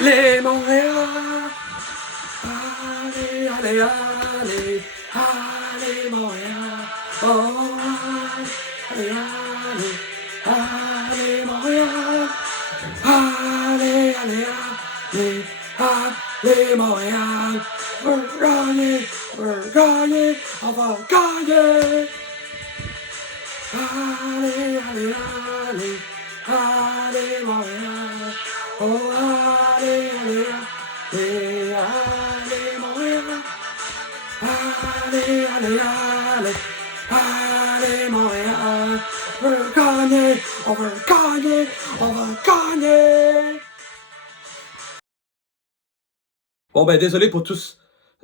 Les Montréal! Allez, allez, allez! Allez, Montréal! Oh, allez, allez! Allez, Montréal! Allez, allez, allez! Allez, Montréal! On va gagner! On va gagner! On va gagner! Allez, allez, allez! Allez, Montréal! Oh, allez, allez, allez! Allez, Montréal! Allez, allez, allez! Allez, Montréal! On va gagner! On va gagner! On va gagner! Bon, ben, désolé pour tous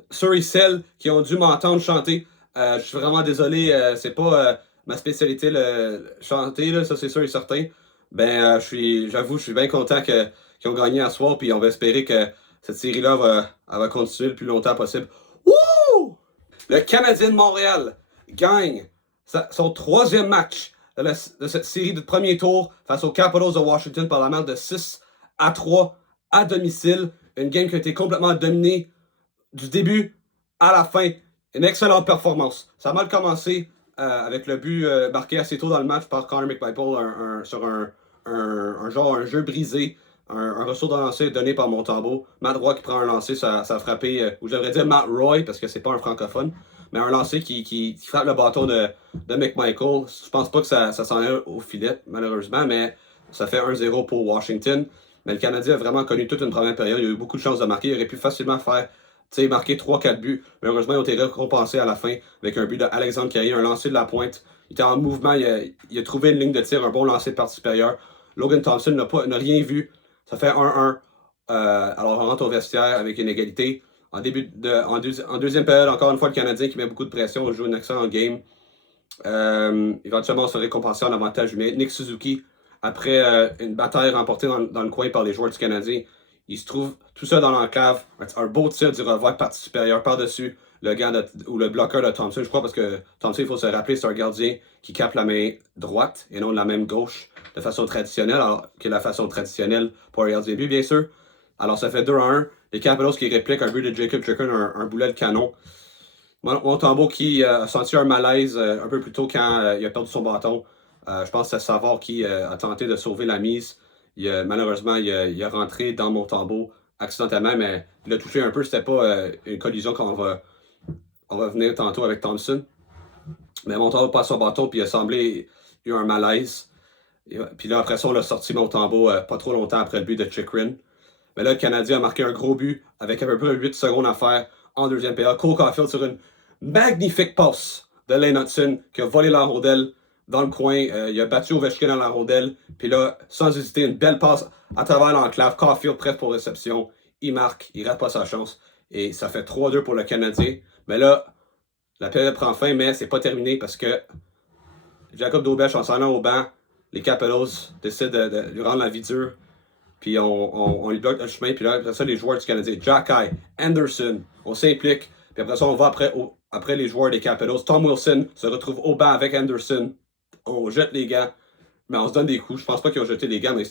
ceux et celles qui ont dû m'entendre chanter. Je suis vraiment désolé, c'est pas ma spécialité le chanter, là, ça c'est sûr et certain. Ben, j'avoue, je suis bien content qu'ils ont gagné à soir, puis on va espérer que cette série-là elle va continuer le plus longtemps possible. Wouh! Le Canadien de Montréal gagne son troisième match de cette série de premier tour face aux Capitals de Washington par la marque de 6-3 à domicile. Une game qui a été complètement dominée du début à la fin. Une excellente performance. Ça a mal commencé avec le but marqué assez tôt dans le match par Connor McMichael sur un jeu brisé. Un ressaut de lancer donné par Montembeault. Matt Roy qui prend un lancer, ça a frappé, ou je devrais dire Matt Roy, parce que c'est pas un francophone, mais un lancer qui frappe le bâton de McMichael. Je pense pas que ça s'en est au filet, malheureusement, mais ça fait 1-0 pour Washington. Mais le Canadien a vraiment connu toute une première période. Il a eu beaucoup de chances de marquer. Il aurait pu facilement marquer 3-4 buts. Mais heureusement, ils ont été récompensés à la fin avec un but d'Alexandre Carrier, un lancer de la pointe. Il était en mouvement. Il a trouvé une ligne de tir, un bon lancer de partie supérieure. Logan Thompson n'a rien vu. Ça fait 1-1. Alors, on rentre au vestiaire avec une égalité. En deuxième période, encore une fois, le Canadien qui met beaucoup de pression. On joue une excellente game. Éventuellement, on se fait récompenser en avantage numérique. Nick Suzuki, après une bataille remportée dans le coin par les joueurs du Canadien, il se trouve tout seul dans l'enclave. Un beau tir du revers partie supérieure par-dessus le bloqueur de Thompson. Je crois parce que Thompson, il faut se rappeler, c'est un gardien qui capte la main droite et non la main gauche de façon traditionnelle, alors que la façon traditionnelle pour un gardien de but, bien sûr. Alors, ça fait 2-1. Les Capitals qui répliquent un but de Jacob Chikrin, un boulet de canon. Montembeault qui a senti un malaise un peu plus tôt quand il a perdu son bâton. Je pense que c'est Savard qui a tenté de sauver la mise. Malheureusement, il a rentré dans Montembeault accidentellement, mais il a touché un peu. C'était pas une collision qu'on va venir tantôt avec Thompson. Mais Montembeault passe son bâton, puis il a semblé il y a eu un malaise. Puis là, après ça, on l'a sorti Montembeault pas trop longtemps après le but de Chikrin. Mais là, le Canadien a marqué un gros but avec à peu près 8 secondes à faire en deuxième période. Cole Caulfield sur une magnifique passe de Lane Hutson qui a volé la rondelle dans le coin. Il a battu Ovechkin dans la rondelle. Puis là, sans hésiter, une belle passe à travers l'enclave. Caulfield prêt pour réception. Il marque, il rate pas sa chance. Et ça fait 3-2 pour le Canadien. Mais là, la période prend fin, mais c'est pas terminé parce que Jacob Daubèche, en s'en allant au banc, les Capitals décident de lui rendre la vie dure. Puis on lui bloque le chemin. Puis là, après ça, les joueurs du Canadien, Jacky, Anderson, on s'implique. Puis après ça, on va après les joueurs des Capitals. Tom Wilson se retrouve au banc avec Anderson. On jette les gants, mais on se donne des coups. Je pense pas qu'ils ont jeté les gants, mais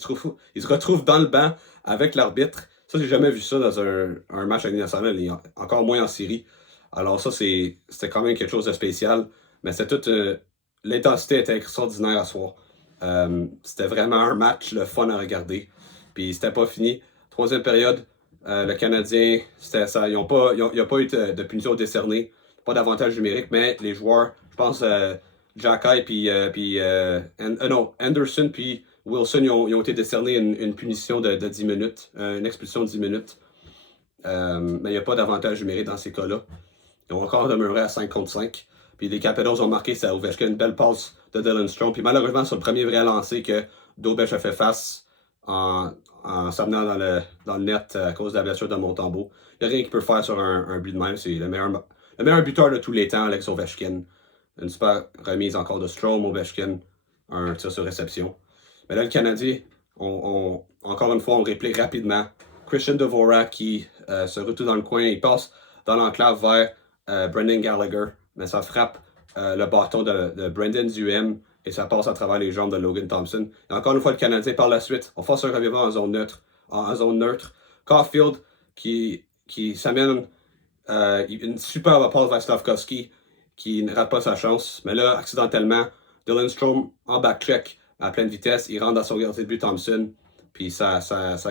ils se retrouvent dans le banc avec l'arbitre. Ça, j'ai jamais vu ça dans un match à nationale, et encore moins en série. Alors ça, c'était quand même quelque chose de spécial. Mais c'est toute... l'intensité était extraordinaire à soir. C'était vraiment un match, le fun à regarder. Puis c'était pas fini. Troisième période, le Canadien, c'était ça. Il n'y a pas eu de punition décernée, pas d'avantage numérique, mais les joueurs, je pense, Jacky puis Anderson puis Wilson, ils ont été décernés une punition de 10 minutes, une expulsion de 10 minutes. Mais il n'y a pas d'avantage numérique dans ces cas-là. Ils ont encore demeuré à 5 contre 5. Puis les Capitals ont marqué, ça a Ovechkin, une belle passe de Dylan Strome. Puis malheureusement, c'est le premier vrai lancé que Daubèche a fait face en s'amenant dans le net à cause de la blessure de Montembeault. Il n'y a rien qu'il peut faire sur un but de même. C'est le meilleur buteur de tous les temps, Alex Ovechkin. Une super remise encore de Strome, Ovechkin, un tir sur réception. Mais là, le Canadien, encore une fois, on réplique rapidement. Christian Dvorak qui se retrouve dans le coin, il passe dans l'enclave vers Brendan Gallagher, mais ça frappe le bâton de Brendan Duhem et ça passe à travers les jambes de Logan Thompson. Et encore une fois, le Canadien, par la suite, on force un revirement en zone neutre. Caulfield qui s'amène une superbe passe vers Slafkovsky qui ne rate pas sa chance. Mais là, accidentellement, Dylan Strome en back-check à pleine vitesse. Il rentre dans son gardien de but Thompson. Puis ça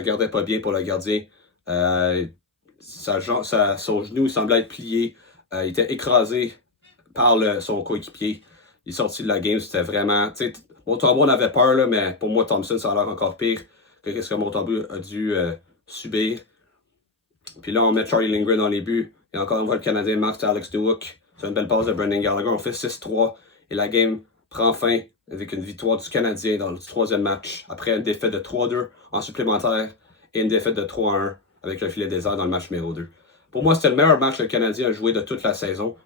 gardait pas bien pour le gardien. Son genou semblait être plié. Il était écrasé par son coéquipier. Il est sorti de la game. C'était vraiment... Montembeault en avait peur, là, mais pour moi, Thompson, ça a l'air encore pire que ce que Montembeault a dû subir. Puis là, on met Charlie Lindgren dans les buts. Et encore une fois, le Canadien marque Alex Duhouk. C'est une belle passe de Brendan Gallagher. On fait 6-3 et la game prend fin avec une victoire du Canadien dans le troisième match. Après une défaite de 3-2 en supplémentaire et une défaite de 3-1 avec le filet désert dans le match numéro 2. Pour moi, c'était le meilleur match que le Canadien a joué de toute la saison.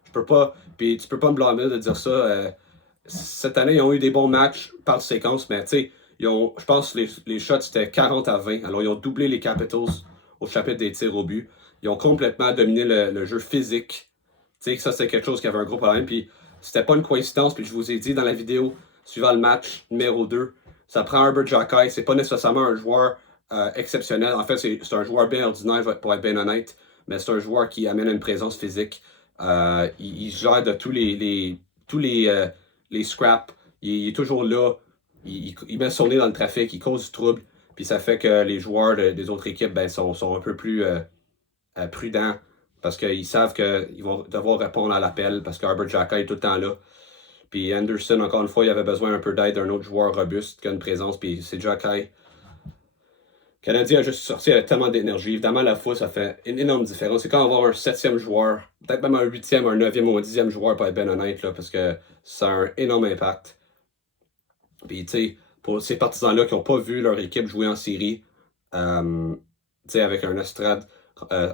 Puis tu peux pas me blâmer de dire ça. Cette année, ils ont eu des bons matchs par séquence, mais tu sais, je pense que les shots c'était 40-20. Alors, ils ont doublé les Capitals au chapitre des tirs au but. Ils ont complètement dominé le jeu physique. Tu sais, ça, c'est quelque chose qui avait un gros problème. Puis, c'était pas une coïncidence. Puis, je vous ai dit dans la vidéo suivant le match numéro 2, ça prend Herbert Jokai. C'est pas nécessairement un joueur exceptionnel. En fait, c'est un joueur bien ordinaire, pour être bien honnête. Mais c'est un joueur qui amène une présence physique. Il gère de tous les scraps. Il est toujours là. Il met son nez dans le trafic. Il cause du trouble. Puis ça fait que les joueurs des autres équipes sont un peu plus prudents parce qu'ils savent qu'ils vont devoir répondre à l'appel parce qu'Herbert Jokai est tout le temps là. Puis Anderson, encore une fois, il avait besoin un peu d'aide d'un autre joueur robuste qui a une présence. Puis c'est Jokai. Le Canadien a juste sorti avec tellement d'énergie. Évidemment, la fois, ça fait une énorme différence. C'est quand on va avoir un 7e joueur, peut-être même un 8e, un 9e ou un 10e joueur, pour être bien honnête, là, parce que ça a un énorme impact. Puis, tu sais, pour ces partisans-là qui n'ont pas vu leur équipe jouer en série, avec un estrade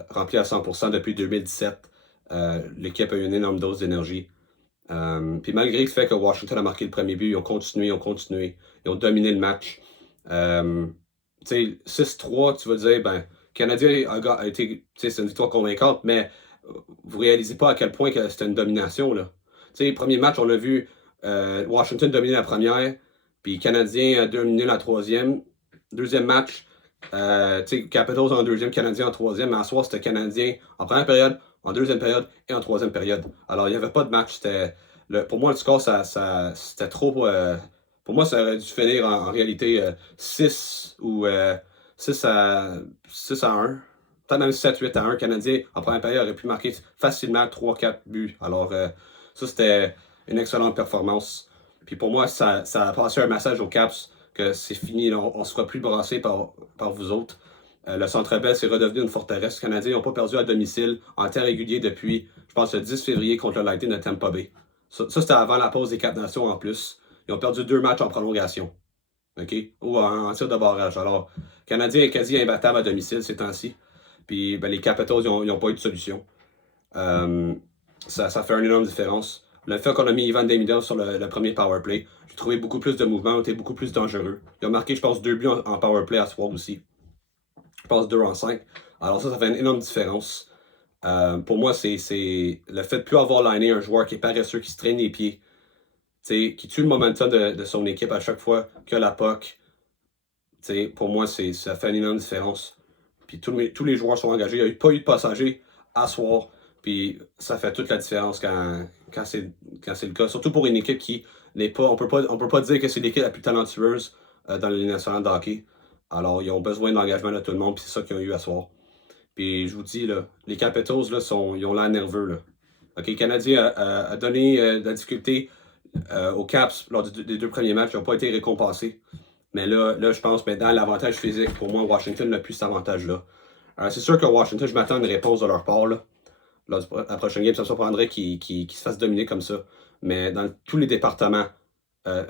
rempli à 100% depuis 2017, l'équipe a eu une énorme dose d'énergie. Puis malgré le fait que Washington a marqué le premier but, ils ont continué. Ils ont dominé le match. 6-3, tu vas dire, le Canadien a été, c'est une victoire convaincante, mais vous réalisez pas à quel point que c'était une domination, là. Le premier match, on a vu Washington dominer la première, puis le Canadien a dominé la troisième. Deuxième match, Capitals en deuxième, Canadien en troisième, mais à soir, c'était Canadien en première période, en deuxième période et en troisième période. Alors, il n'y avait pas de match. Pour moi, le score, c'était trop... pour moi, ça aurait dû finir en réalité 6 ou 6 à 1. Peut-être même 7-8-1. Le Canadien, en première période, aurait pu marquer facilement 3-4 buts. Alors, ça, c'était une excellente performance. Puis pour moi, ça a passé un message aux Caps que c'est fini. On ne sera plus brassé par vous autres. Le Centre Bell c'est redevenu une forteresse. Les Canadiens n'ont pas perdu à domicile en temps régulier depuis, je pense, le 10 février contre le Lightning de Tampa Bay. Ça c'était avant la pause des 4 nations en plus. Ils ont perdu 2 matchs en prolongation. OK? Ou en tir de barrage. Alors, le Canadien est quasi imbattable à domicile ces temps-ci. Puis les Capitals, ils n'ont pas eu de solution. Ça fait une énorme différence. Le fait qu'on a mis Ivan Demidov sur le premier powerplay, j'ai trouvé beaucoup plus de mouvement, on était beaucoup plus dangereux. Ils ont marqué, je pense, 2 buts en powerplay à ce soir aussi. Je pense 2 en 5. Alors ça fait une énorme différence. Pour moi, c'est le fait de ne plus avoir liné un joueur qui est paresseux, qui se traîne les pieds, qui tue le momentum de son équipe à chaque fois qu'il a la puck. Pour moi, ça fait une énorme différence. Puis tous les joueurs sont engagés. Il n'y a pas eu de passagers à soir. Puis ça fait toute la différence quand c'est le cas. Surtout pour une équipe qui n'est pas... On peut pas dire que c'est l'équipe la plus talentueuse dans la Ligue nationale de hockey. Alors, ils ont besoin de l'engagement de tout le monde. Puis c'est ça qu'ils ont eu à soir. Puis je vous dis, là, les Capitals, là, ils ont l'air nerveux. Là. Okay, le Canadien a donné de la difficulté aux Caps lors des 2 premiers matchs. Ils n'ont pas été récompensés. Mais là, je pense maintenant l'avantage physique, pour moi, Washington n'a plus cet avantage-là. C'est sûr que Washington, je m'attends à une réponse de leur part. Là. Lors de la prochaine game, ça me surprendrait qu'ils se fassent dominer comme ça. Mais dans tous les départements,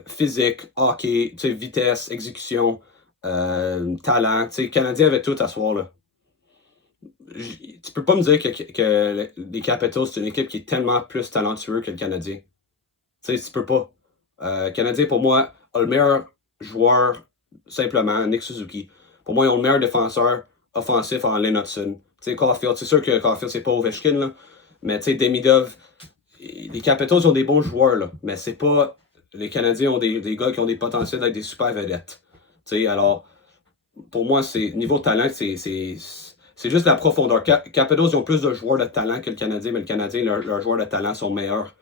physique, hockey, vitesse, exécution, talent, le Canadien avait tout à soir. Là. Tu peux pas me dire que les Capitals, c'est une équipe qui est tellement plus talentueuse que le Canadien. Tu peux pas. Le Canadien, pour moi, a le meilleur joueur, simplement, Nick Suzuki. Pour moi, ils ont le meilleur défenseur offensif en Lane Hudson. Caulfield, c'est sûr que Caulfield, c'est pas Ovechkin, là. Mais Demidov, les Capitals ont des bons joueurs, là. Mais c'est pas... Les Canadiens ont des gars qui ont des potentiels avec des super vedettes. Alors, pour moi, niveau talent, C'est juste la profondeur. Capitals, ils ont plus de joueurs de talent que le Canadien, mais le Canadien, leurs joueurs de talent sont meilleurs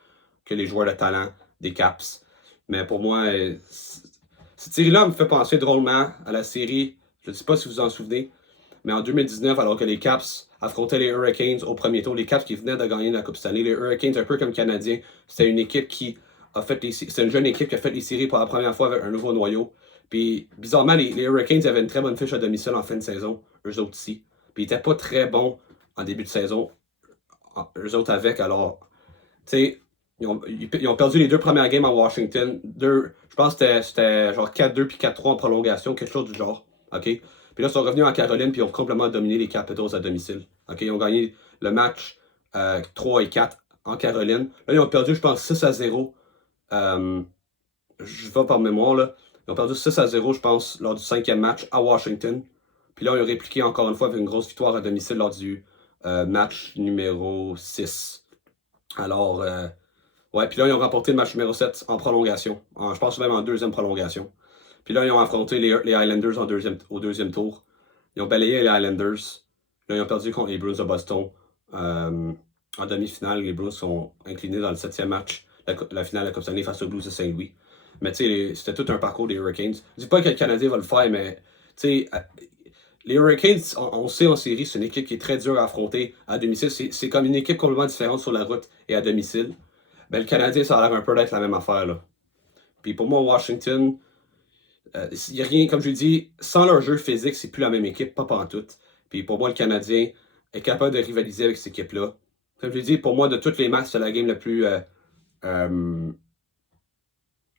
que les joueurs de talent des Caps. Mais pour moi, cette série-là me fait penser drôlement à la série, je ne sais pas si vous vous en souvenez, mais en 2019, alors que les Caps affrontaient les Hurricanes au premier tour, les Caps qui venaient de gagner la Coupe Stanley, les Hurricanes, un peu comme Canadiens, c'était une équipe qui a fait c'est une jeune équipe qui a fait les séries pour la première fois avec un nouveau noyau. Puis, bizarrement, les Hurricanes avaient une très bonne fiche à domicile en fin de saison, eux autres aussi. Puis, ils n'étaient pas très bons en début de saison, eux autres avec. Alors, tu sais, ils ont perdu les 2 premières games à Washington. Je pense que c'était genre 4-2 puis 4-3 en prolongation, quelque chose du genre. OK? Puis là, ils sont revenus en Caroline puis ils ont complètement dominé les Capitals à domicile. OK? Ils ont gagné le match 3 et 4 en Caroline. Là, ils ont perdu, je pense, 6-0. Je vais par mémoire, là. Ils ont perdu 6-0, je pense, lors du 5e match à Washington. Puis là, ils ont répliqué encore une fois avec une grosse victoire à domicile lors du match numéro 6. Alors, ouais, puis là, ils ont remporté le match numéro 7 en prolongation. Je pense même en deuxième prolongation. Puis là, ils ont affronté les Islanders au deuxième tour. Ils ont balayé les Islanders. Là, ils ont perdu contre les Bruins de Boston. En demi-finale, les Bruins sont inclinés dans le 7e match, la finale de la Coupe Stanley face aux Blues de Saint-Louis. Mais tu sais, c'était tout un parcours des Hurricanes. Je dis pas que le Canadien va le faire, mais tu sais, les Hurricanes, on sait en série, c'est une équipe qui est très dure à affronter à domicile. C'est comme une équipe complètement différente sur la route et à domicile. Ben, le Canadien, ça a l'air un peu d'être la même affaire, là. Puis pour moi, Washington, il n'y a rien, comme je l'ai dit, sans leur jeu physique, c'est plus la même équipe, pas pantoute. Puis pour moi, le Canadien est capable de rivaliser avec cette équipe-là. Comme je l'ai dit, pour moi, de toutes les matchs, c'est la game la plus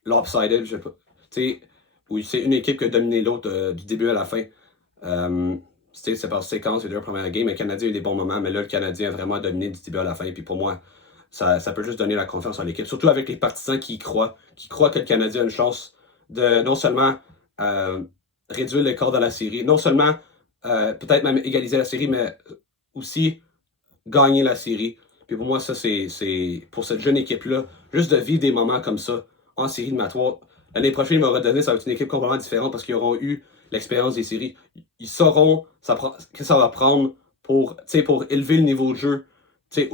lopsided, je sais pas. Tu sais, où c'est une équipe qui a dominé l'autre du début à la fin. C'est par séquence, les 2 premières games. Le Canadien a eu des bons moments, mais là, le Canadien a vraiment dominé du début à la fin. Puis pour moi, ça peut juste donner la confiance en l'équipe. Surtout avec les partisans qui y croient que le Canadien a une chance de non seulement réduire l'écart de la série, non seulement peut-être même égaliser la série, mais aussi gagner la série. Puis pour moi, ça, c'est pour cette jeune équipe-là, juste de vivre des moments comme ça en série éliminatoire. L'année prochaine, ils m'auront donné, ça va être une équipe complètement différente parce qu'ils auront eu l'expérience des séries. Ils sauront que ça va prendre pour élever le niveau de jeu,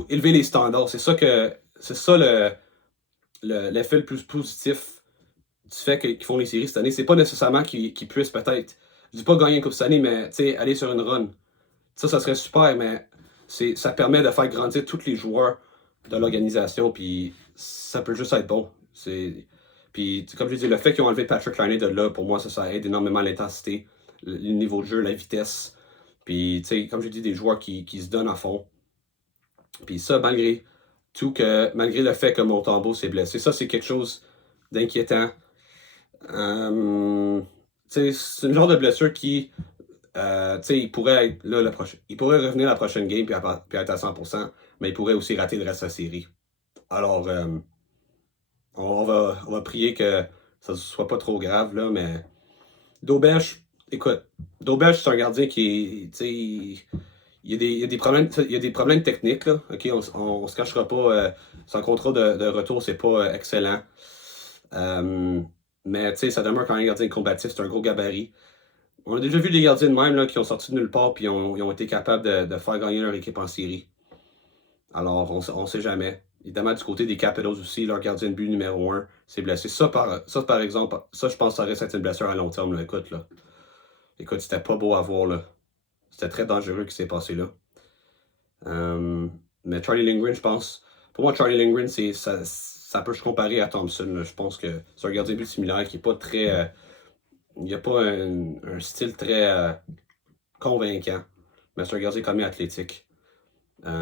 élever les standards. C'est ça l'effet le plus positif du fait qu'ils font les séries cette année. C'est pas nécessairement qu'ils puissent peut-être, je dis pas gagner une coupe cette année, mais aller sur une run. Ça serait super, mais ça permet de faire grandir tous les joueurs de l'organisation, puis ça peut juste être bon. Puis, comme je dis, le fait qu'ils ont enlevé Patrick Laine de là, pour moi, ça aide énormément l'intensité, le niveau de jeu, la vitesse. Puis, comme je dis, des joueurs qui se donnent à fond. Puis ça, malgré le fait que Montembeault s'est blessé, ça, c'est quelque chose d'inquiétant. C'est une genre de blessure qui, il pourrait être là il pourrait revenir la prochaine game puis être à 100%, mais il pourrait aussi rater le reste de la série. Alors, on va prier que ça ne soit pas trop grave, là, mais Daubèche, écoute, Daubèche, c'est un gardien qui est, il y a des problèmes techniques, là, ok, on se cachera pas, son contrat de retour, c'est pas excellent. Mais ça demeure quand même un gardien combatif, c'est un gros gabarit. On a déjà vu des gardiens de même là, qui ont sorti de nulle part et ils ont été capables de faire gagner leur équipe en série. Alors, on sait jamais. Évidemment, du côté des Capitals aussi, leur gardien de but numéro 1 s'est blessé. Ça, par exemple, ça, je pense que ça risque d'être une blessure à long terme. Là. Écoute, c'était pas beau à voir. Là. C'était très dangereux ce qui s'est passé là. Mais Charlie Lindgren, je pense. Pour moi, Charlie Lindgren, ça peut se comparer à Thompson. Là. Je pense que c'est un gardien de but similaire qui n'est pas très. Il n'y a pas un style très convaincant. Mais c'est un gardien quand même athlétique.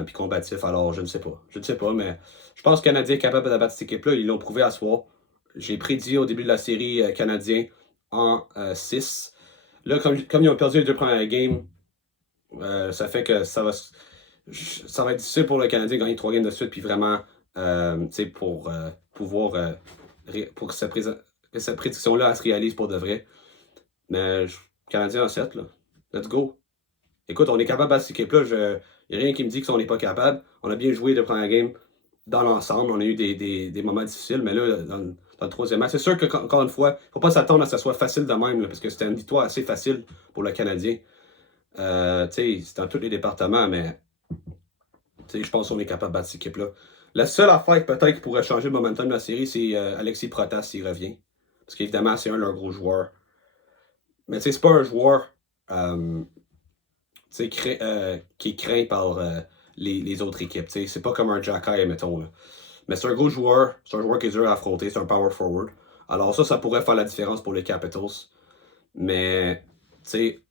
Puis combatif, alors je ne sais pas. Je ne sais pas, mais je pense que le Canadien est capable de battre cette équipe-là. Ils l'ont prouvé à soir. J'ai prédit au début de la série Canadien en 6. Là, comme ils ont perdu les 2 premières games, ça fait que ça va être difficile pour le Canadien de gagner 3 games de suite, puis vraiment, pour pouvoir, pour que cette prédiction-là se réalise pour de vrai. Mais Canadien en 7, là. Let's go. Écoute, on est capable de battre cette équipe-là. Il n'y a rien qui me dit qu'on n'est pas capable. On a bien joué le premier game dans l'ensemble. On a eu des moments difficiles, mais là, dans le 3e match, c'est sûr qu'encore une fois, il ne faut pas s'attendre à ce que ça soit facile de même, là, parce que c'était une victoire assez facile pour le Canadien. C'est dans tous les départements, mais je pense qu'on est capable de battre cette équipe-là. La seule affaire peut-être qui pourrait changer le momentum de la série, c'est Alexis Protas s'il revient. Parce qu'évidemment, c'est un de leurs gros joueurs. Mais c'est pas un joueur qui est craint par les autres équipes. C'est pas comme un Jacky, mettons. Là. Mais c'est un gros joueur. C'est un joueur qui est dur à affronter. C'est un power forward. Alors ça pourrait faire la différence pour les Capitals. Mais, c'est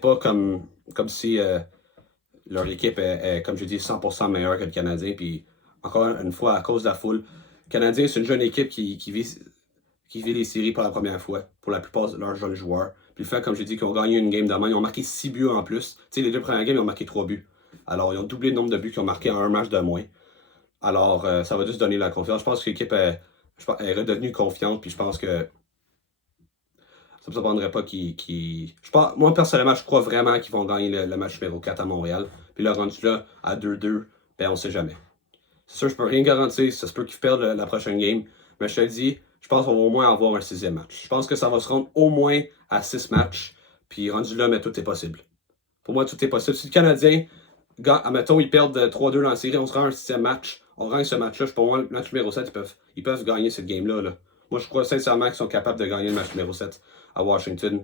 pas comme si leur équipe est, comme je dis, 100% meilleure que le Canadien. Puis, encore une fois, à cause de la foule, le Canadien, c'est une jeune équipe qui vit les séries pour la première fois, pour la plupart de leurs jeunes joueurs. Puis le fait, comme je dis, qu'ils ont gagné une game de main, ils ont marqué 6 buts en plus. Les 2 premières games, ils ont marqué 3 buts. Alors, ils ont doublé le nombre de buts qu'ils ont marqué en un match de moins. Alors, ça va juste donner la confiance. Je pense que l'équipe est redevenue confiante, puis je pense que ça ne me surprendrait pas moi, personnellement, je crois vraiment qu'ils vont gagner le match numéro 4 à Montréal. Puis le rendu là, à 2-2, ben on sait jamais. C'est sûr, je peux rien garantir. Ça se peut qu'ils perdent la prochaine game. Mais je te le dis, je pense qu'on va au moins avoir un 6e match. Je pense que ça va se rendre au moins à 6 matchs. Puis rendu là, mais tout est possible. Pour moi, tout est possible. Si le Canadien, admettons, ils perdent 3-2 dans la série, on se rend à un 6e match. On gagne ce match-là. Pour moi, le match numéro 7, ils peuvent gagner cette game-là. Là. Moi, je crois sincèrement qu'ils sont capables de gagner le match numéro 7 à Washington.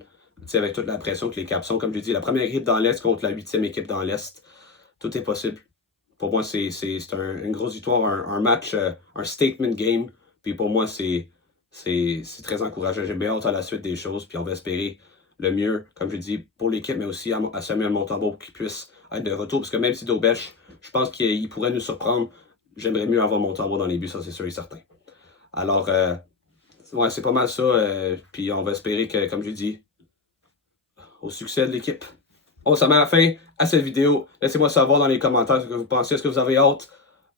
Avec toute la pression que les Caps sont. Comme je dis, la première équipe dans l'Est contre la 8e équipe dans l'Est. Tout est possible. Pour moi, c'est une grosse victoire, un match, un statement game. Puis pour moi, c'est très encourageant. J'ai bien hâte à la suite des choses. Puis on va espérer le mieux, comme je dis, pour l'équipe, mais aussi à Samuel Montembeault qui puisse être de retour. Parce que même si Dobèche, je pense qu'il pourrait nous surprendre, j'aimerais mieux avoir Montembeault dans les buts, ça c'est sûr et certain. Alors, ouais, c'est pas mal ça. Puis on va espérer que, comme je dis, au succès de l'équipe. Bon, ça met à la fin à cette vidéo. Laissez-moi savoir dans les commentaires ce que vous pensez. Est-ce que vous avez hâte?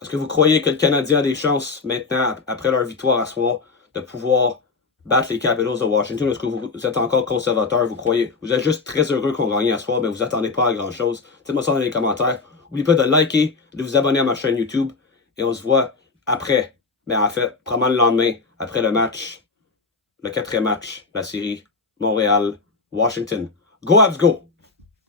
Est-ce que vous croyez que le Canadien a des chances maintenant, après leur victoire à soir, de pouvoir battre les Capitals de Washington? Est-ce que vous êtes encore conservateur? Vous êtes juste très heureux qu'on gagne à soir, mais vous attendez pas à grand-chose? Dites-moi ça dans les commentaires. N'oubliez pas de liker, de vous abonner à ma chaîne YouTube. Et on se voit après. Mais en fait, probablement le lendemain, après le match, le 4e match, la série Montréal-Washington. Go Habs, go!